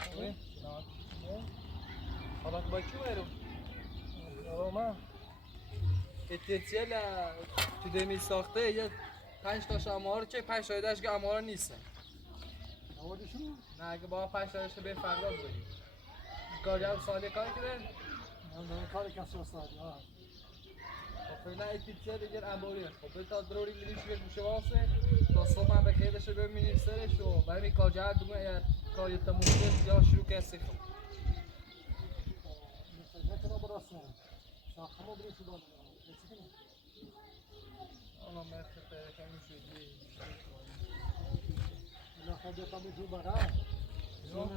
Oui. حالت با کی میرم؟ من اتیل تو دمی ساخته یه 5 تا شمار چه 5 تا داش که امارا نیستن. نوادشون؟ نه اگه با 5 تاش به فردا بریم. کارجو ساده کار کردن. من کاری کسی استاد. خب نه اتیل دیگه اموری. خب تا ضروری میلیش یک میشه واسه تا صبح به خیرش ببینیم سرش و برای کارجو بگم یا کاری تموم شد یا شروع کنیم. نکنه براسه شاخمو بریشو بالا اونم مرخصه کمی شدی لا خدي طبيب في برا زين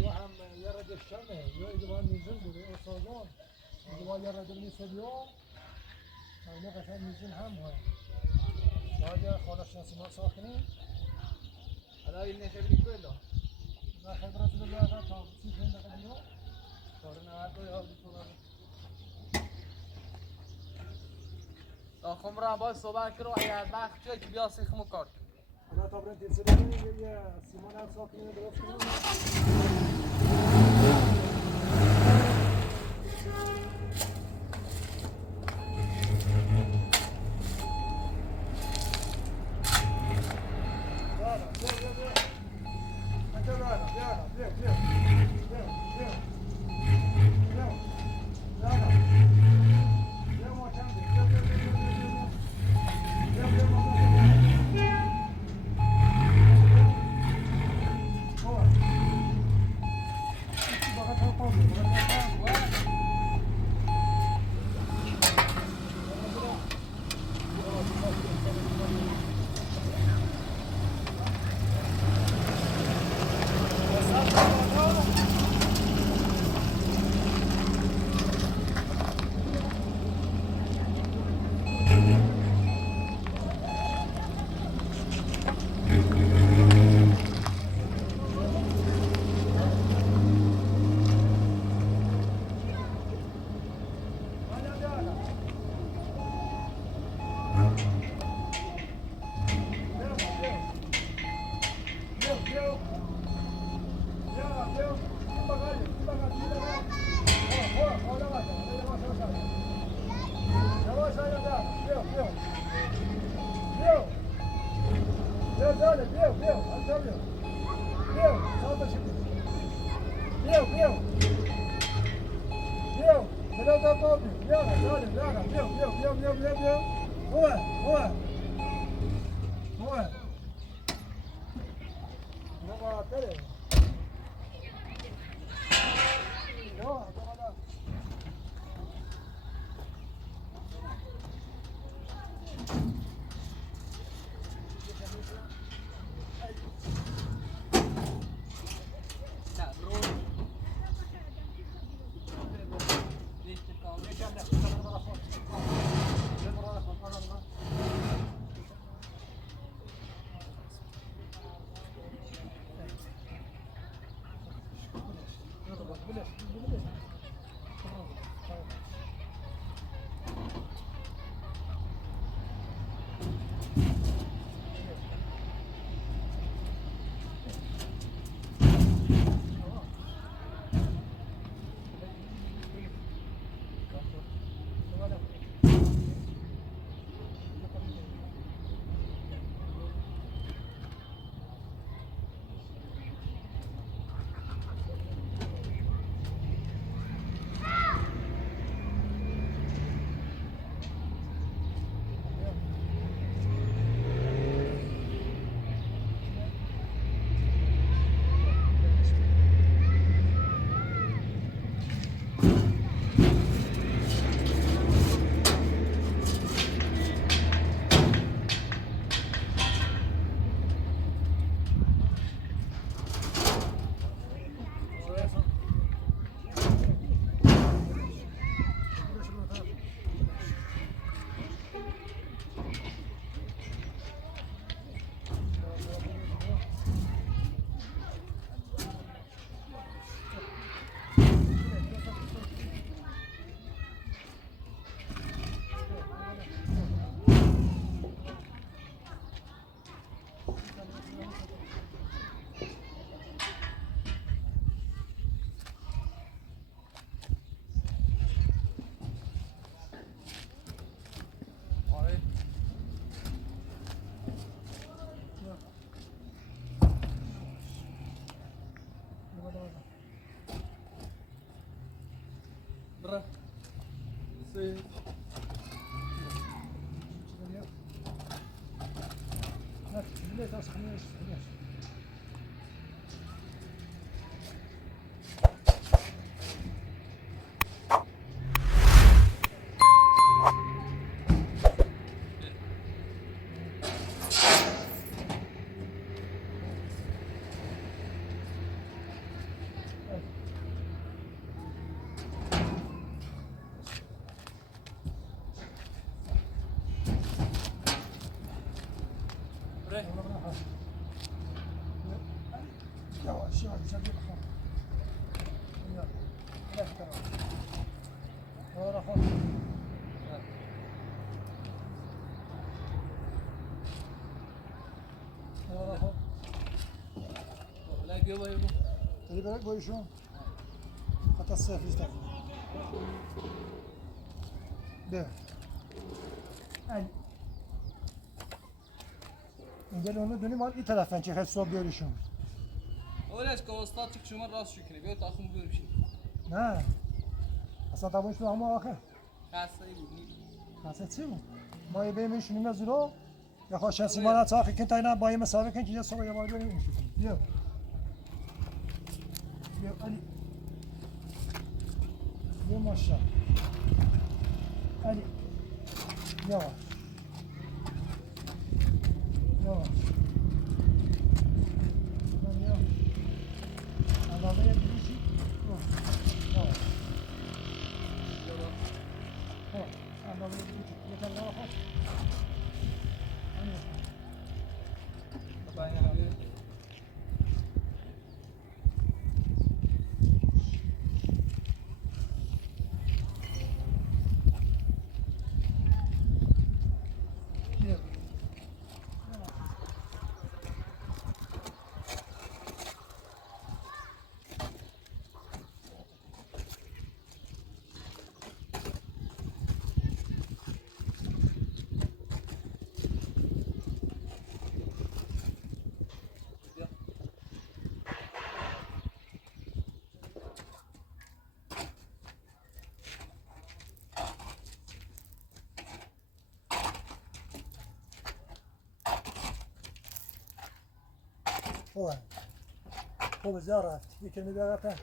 يوهم يرد الشمع يجوان نزل بده صاجون يجوان يرد الميسيو ما قشان نزل هم هو بعد خلاص نسمع ساخنين حالا این خبری کلا ما خبرت رو بیاد تا سیفن دقیقو کار نه تو یاد تو آخم را باید صحبت کرو اگر وقت چه که بیا سیخمو کار انا طبعا تنسدني يا سيمون ساخنين درست کنم آره سه لا لا تصحنيش خلاص بره يواش يواش سبيل خلاص يلا لا ترى ورا خلاص ورا خلاص لا بيبا يبا تري بالك بوي شو حتى الصيف يستقبل ده يعني اینجا اونو دونی مال این طرفن چه حساب بیاریشون اولش که استاد چه شما راست شکنی بیا تا خون بگیر بشین نه اصلا تابونش تو همه آخه خسته ای بود خاصه چی بود ما یه بیمیشونیم از رو یا خواه شنسی ما نه تاخی کن تاینا با یه مسابقه کن که یه صبح یه بار بریم میشونیم بیا بیا علی بیا ماشا علی یواش یواش من یواش علاوه یه بیشی یواش علاوه یه بیشی یه تن یواش خوبه خوبه زیاد رفت یه کلمه بیا رفته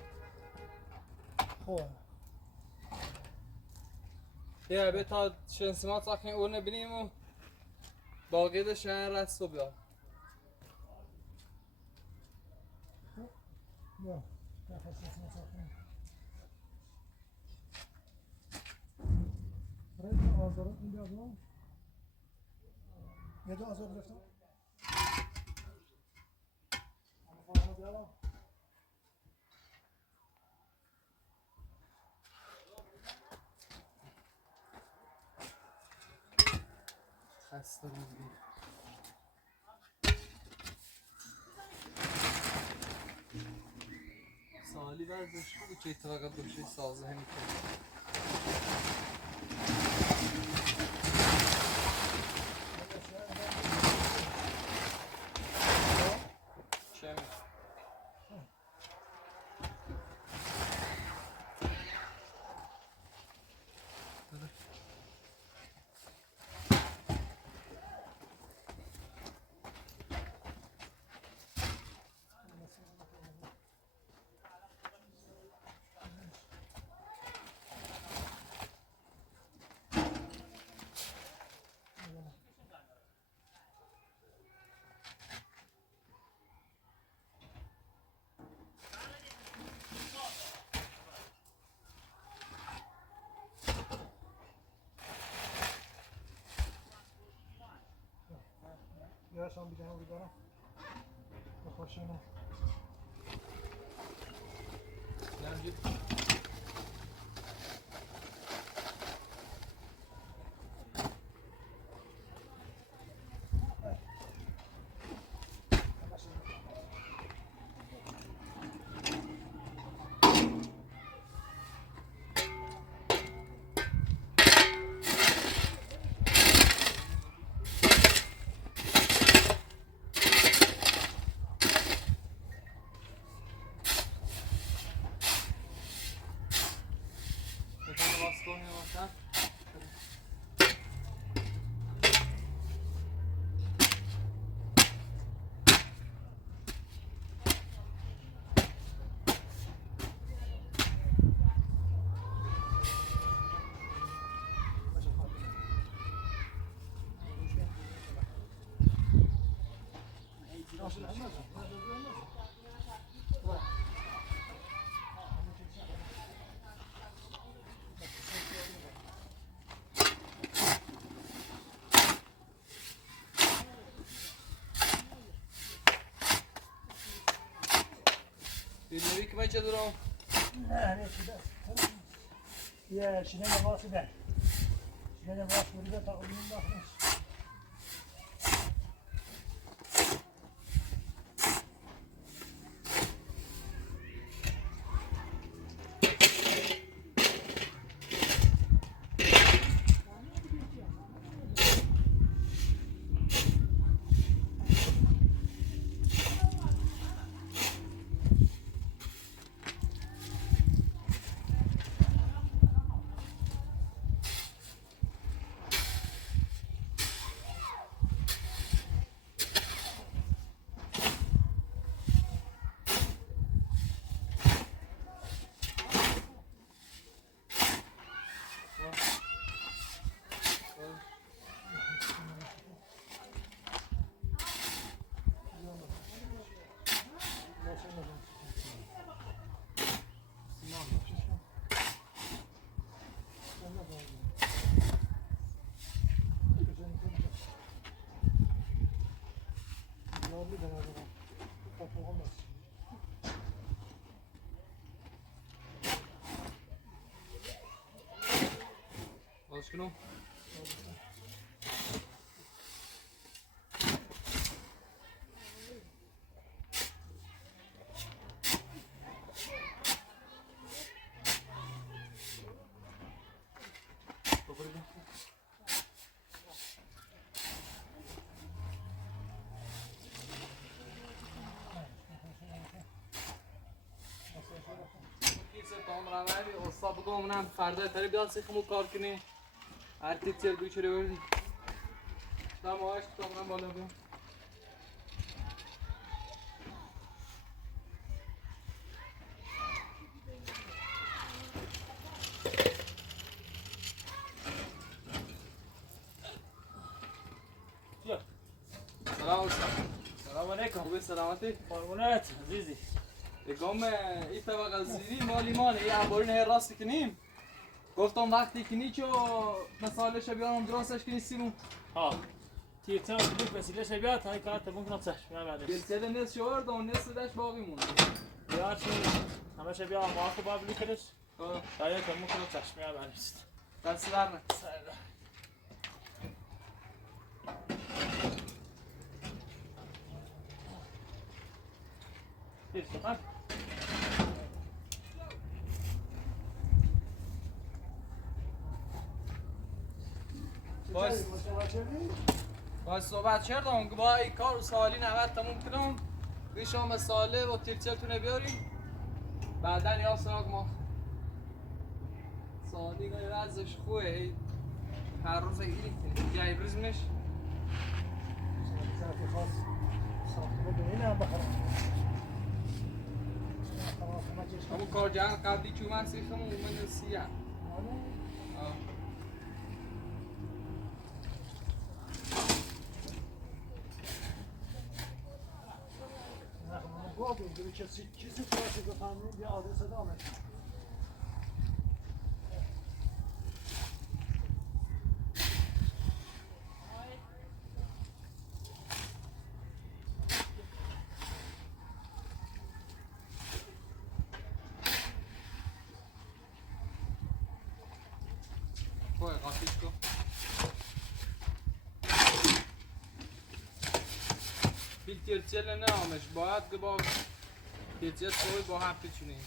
خوبه بیا بیا تا شنسیمات ساکنی اون بینیم و باقی شهر رست و بیا بیا نفس نساخن برای آزارت این بیا بیا یه دو آزار گرفتم خسته بودی سالی وزش بود که اتفاقا دوشه سازه همی کرد چمی یا شام بیدم رو دارم بخورشنه نمجید کن یواشتر بیدنوی که من چه دارم؟ نه چیده یه شنه لباسی ده شنه لباس بوده تا قبیل داخلش باز کنم استاد بگم منم فردا تری بیاد سیخمو کار کنی هر تیتر بیچاره بردی دام آش تو منم بالا بیام سلام استاد سلام علیکم. خوبی سلامتی قربونت عزیزی. گم این طبقه زیری مالی مانه یه عبارین هر راست کنیم گفتم وقتی کنی چو مثالش بیارم درستش کنی سیمون ها. تیرتر بود وسیله بیاد های کار تموم کنم سر. میام بعدش. گلسه نصف شورد و نصف داشت باقی مونده بیار چی؟ همه بیا ما خو بابلی کردش. تا تموم کنم سر. میام بعدش. دست در نه تیرتر. باید صحبت کردم که با این کار سالی 90 تموم کنم بیشام ساله و تیرچلتونه بیاریم بعدا یا سراغ ما سالی گاهی رزش خوبه هر روز ایلی کنیم یه روز منش همون کار جهان قبلی که من سیخم و من سیه چیزی کلاسی بفهمیم بیا آدرس دامه خواه قاطیش کن بیل تیرچل نه آمش باید که با تیرچل سوی با هم پیچونیم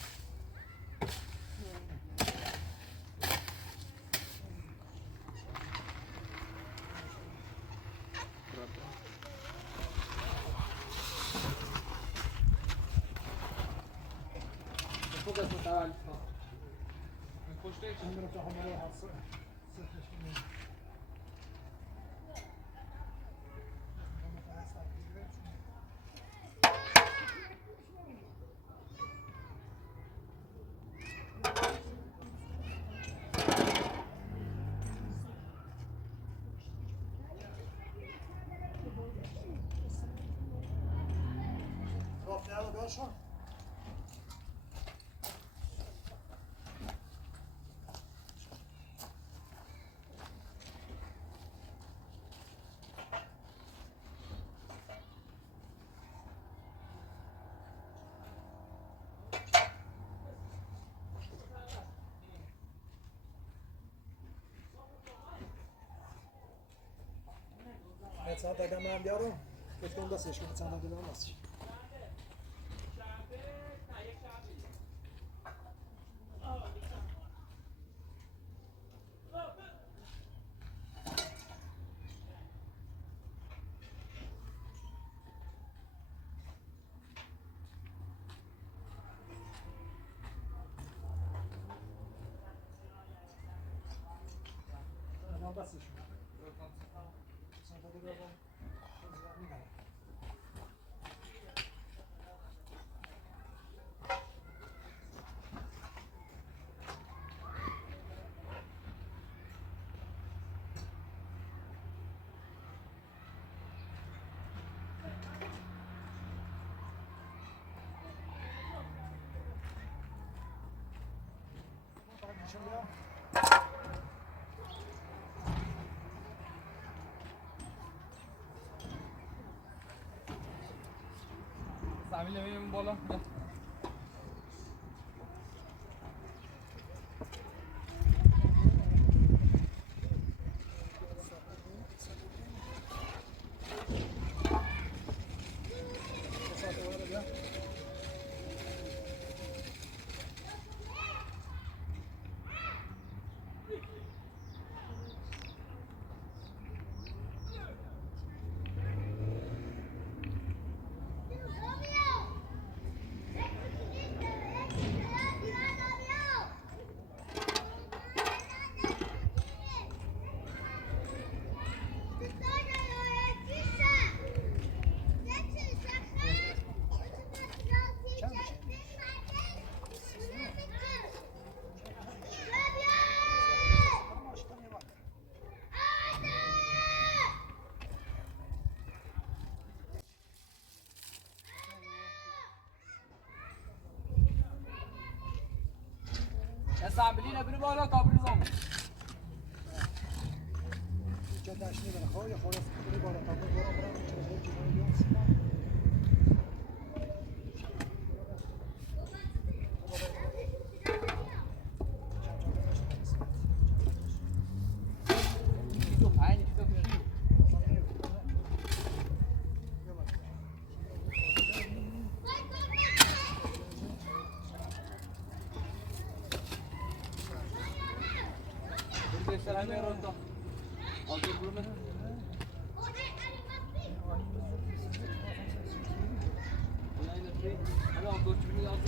خوب است متولی پشته چی؟ میرم تا همه رو حفظ سرکش کنیم. رافت نرو برشون. یک ساعت اگر من بیارم فکر کنم دستش کنم چند دیگه هم هستش. الان دستش کنم چند دیگه هم میدارم. زمین نمیدیم بالا بیا. Assemblina biri بالا کابری زامن. چه داشتی برای خواهی خورده فکری بالا کابری برام برام چه هیچ چیزی نیست. Selamlar oldu. Aldı bunu. Hadi al 4000 aldım.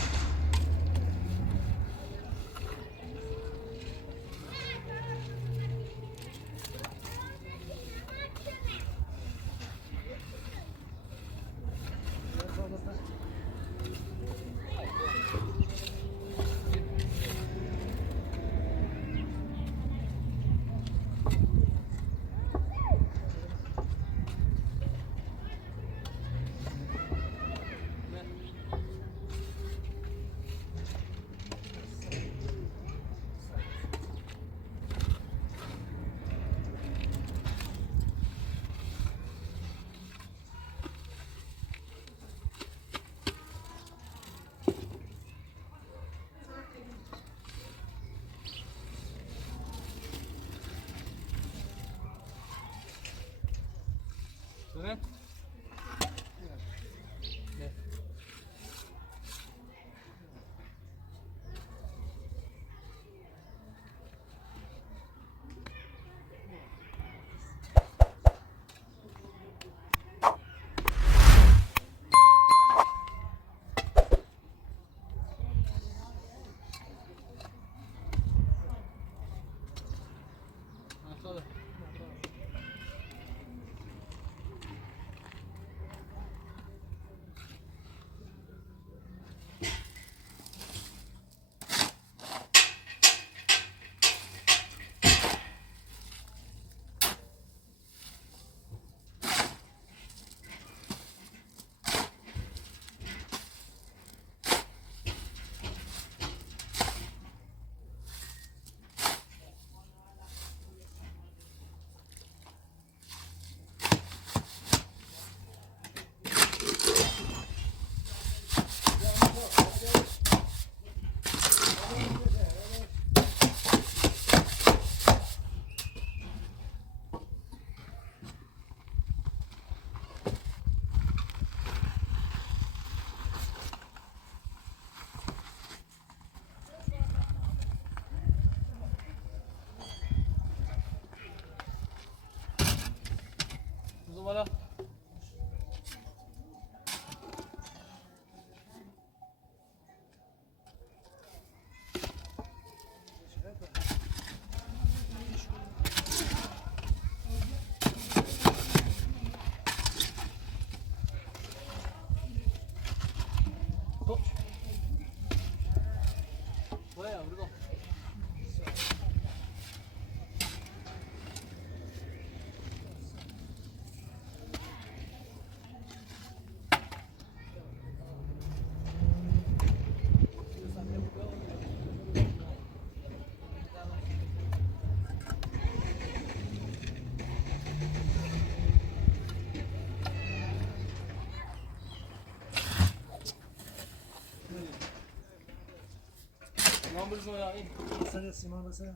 سیمان بریزم یا این سر سیمان بسه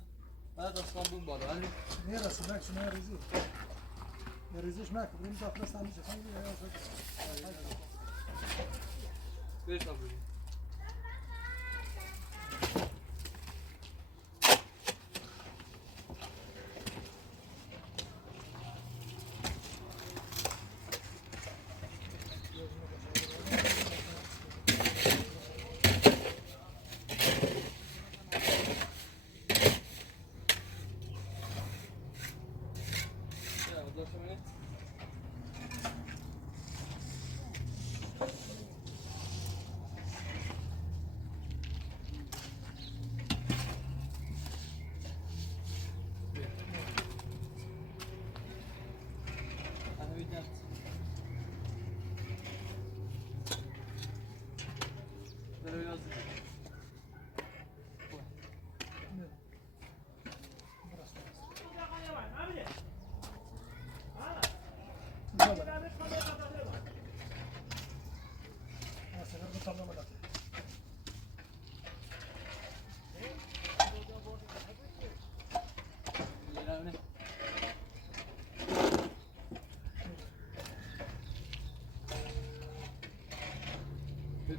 بعد از سیمان بون بالا ولی میرسه مکس ریزی ریزیش مک بریم داخل استانیشه خیلی برش تا بریم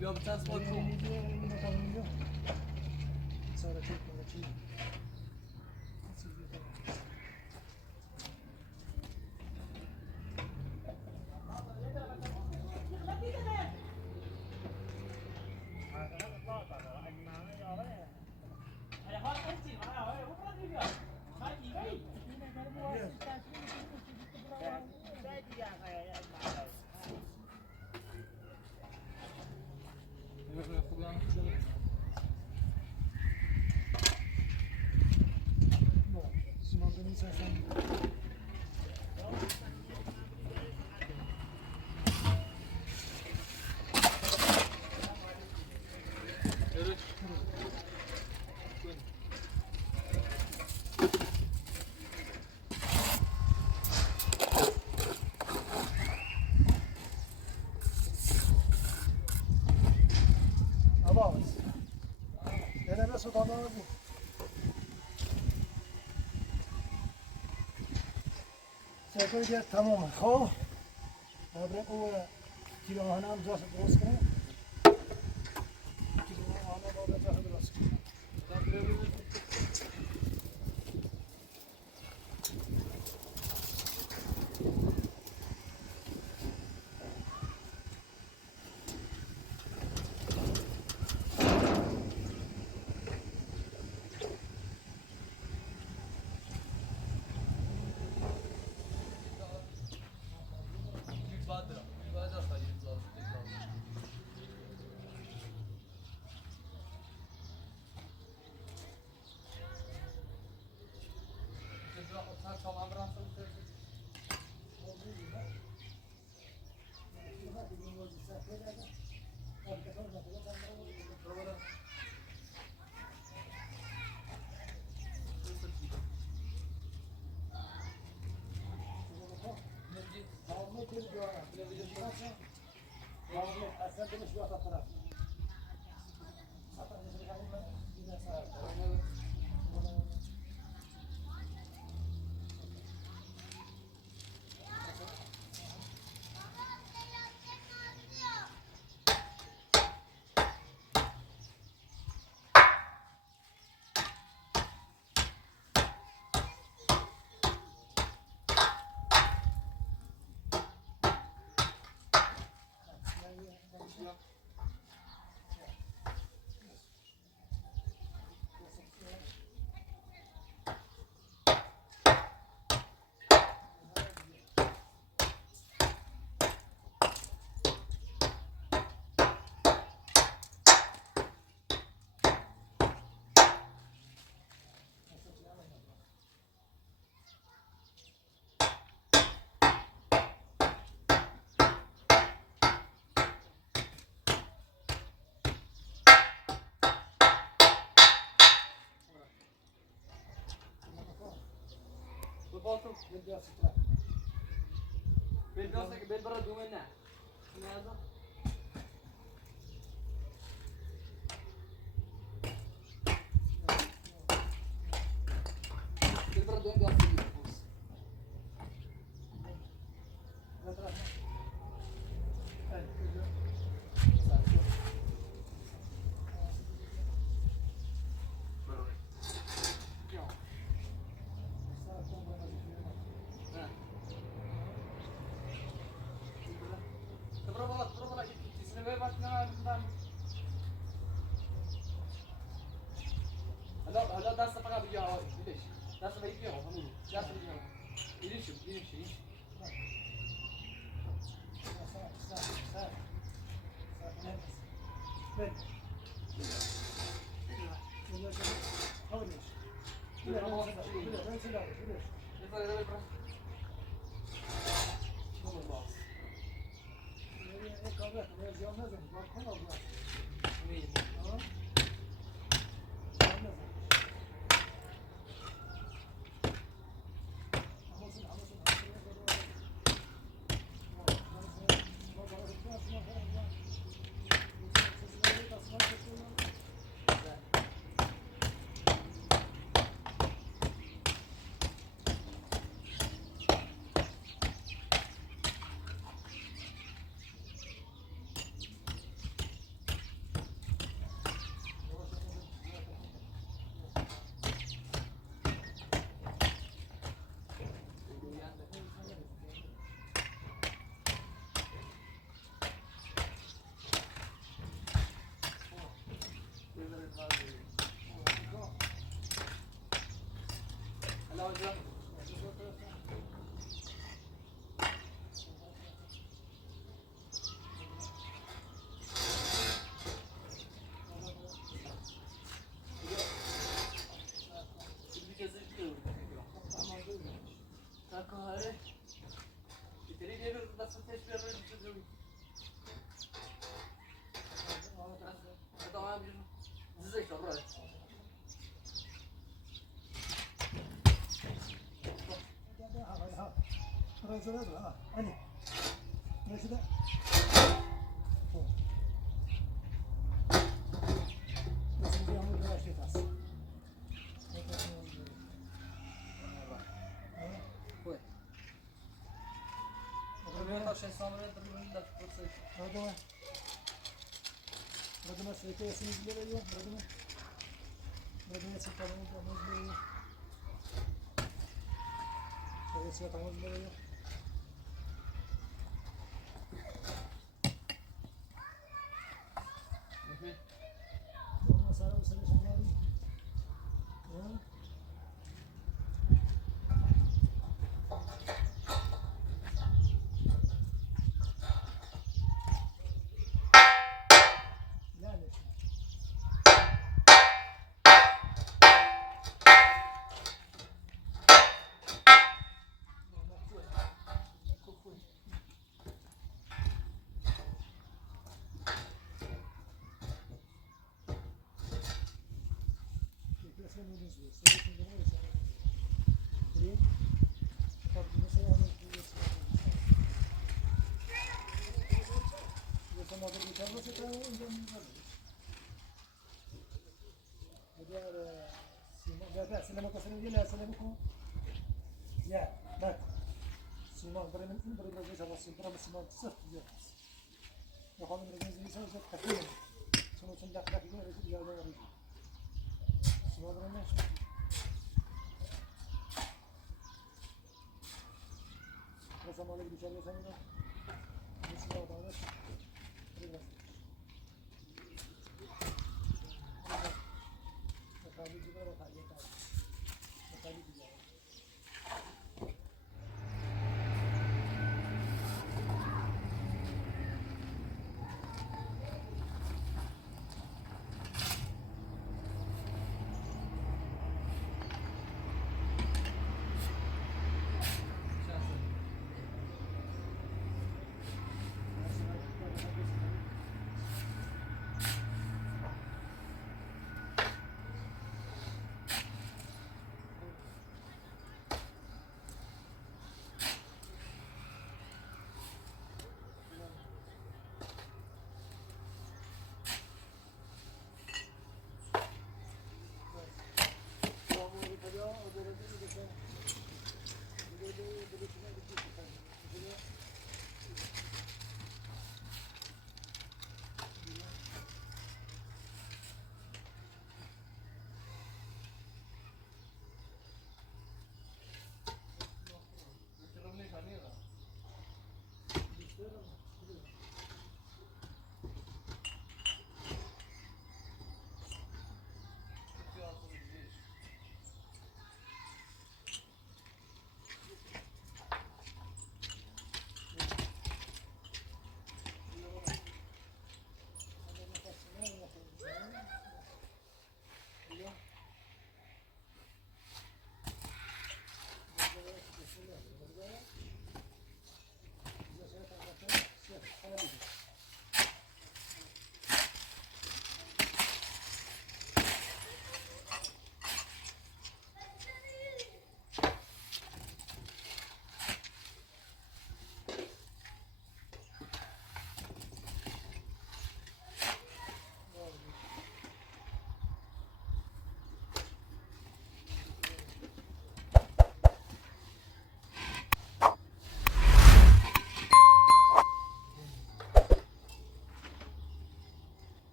بیا بچسب باید کن سارا چک کنه چی سیمان بنویس اصلا عباس انا بس طبعا سرکل دیگه تمامه خب برای او کیلو آهن هم جاش درست کنه کیلو آهن هم باید جاش درست کنه Volta. Bel bara دومنه. نه حالا دست فقط بگی آقا بیدش دست بگی آقا همون دست بگی آقا بیدیشم